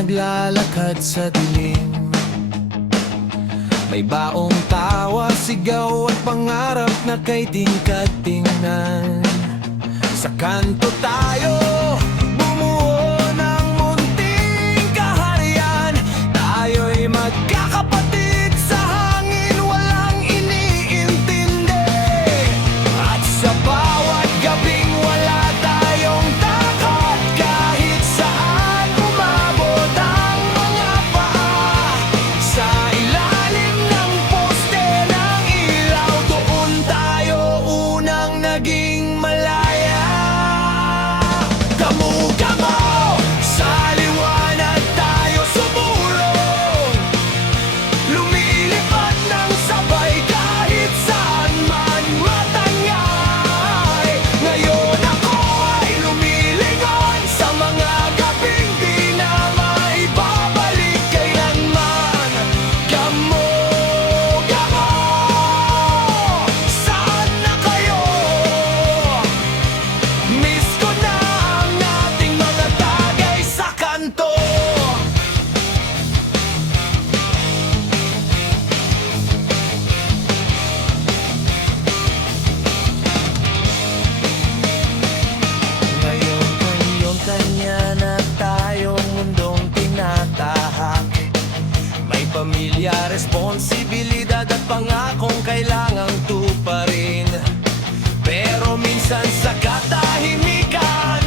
naglalakad sa dilim. May baong tawa, sigaw at pangarap na kay tingkat-tingnan. Sa kanto tayo bumuo ng munting kaharian. Tayo'y magkakapatid sa hangin, walang iniintindi. At sa bawat gabing wala tayong takot, kahit saan umabot ang mga paa. Sa ilalim ng poste ng ilaw, doon tayo unang naging malaya. Kamu-kamo, sa liwanag tayo sumulong, lumilipad ng sabay kahit saan man matangay. Ngayon ako ay lumilingon sa mga gabing di na maibabalik kailanman. Kamu-kamo, saan na kayo? Miss ko na ang ating mga tagay sa kanto. Ngayon kanya-kanya na tayong mundong tinatahak. May pamilya, responsibilidad at pangakong kailangang tuparin. Pero minsan sa katahimikan,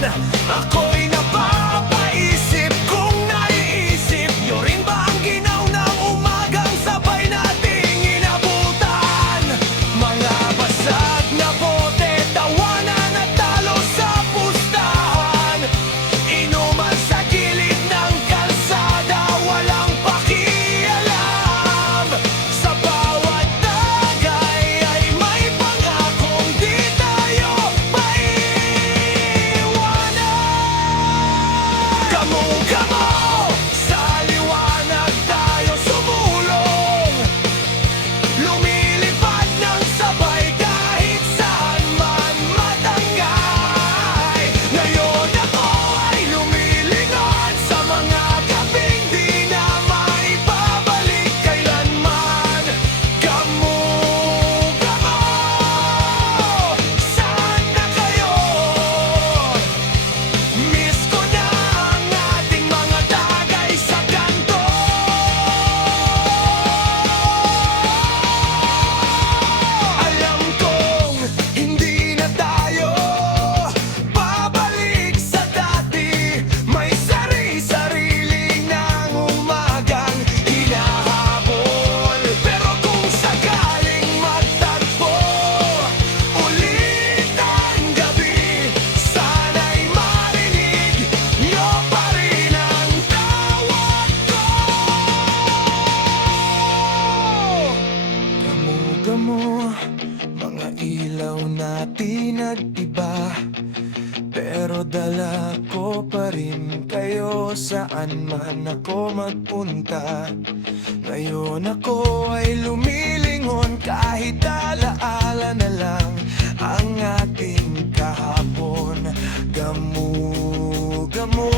ako'y napapaisip kung naiisip nyo rin ba ang ginaw ng umagang sabay nating inabutan. Mga basag na bote, tawanan at talo sa pustahan, inuman sa gilid ng kalsada, walang pakialam. Sa bawat tagay ay may pangakong di tayo maiiwanan. Kamu-kamo, sa liwanag tayo sumulong, lumilipad ng sabay kahit saan man matangay. Ngayon ako ay lumilingon sa mga gabing di na maibabalik kailanman. Kamu-kamo, saan na kayo? Miss ko na ang ating mga tagay sa kanto. Alam kong hindi na tayo babalik sa dati. May sari-sariling ng umagang hinahabol. Pero kung sakaling magtagpo ulit ang gabi, sana'y marinig nyo pa rin ang tawag ko. Kamu-kamo, mga ilaw natin nag-iba, pero dala ko pa rin kayo saan man ako magpunta. Ngayon ako ay lumilingon kahit alaala na lang ang ating kahapon. Gamu-gamo,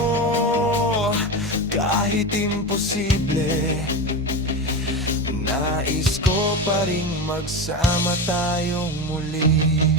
kahit imposible, nais ko pa rin magsama tayong muli.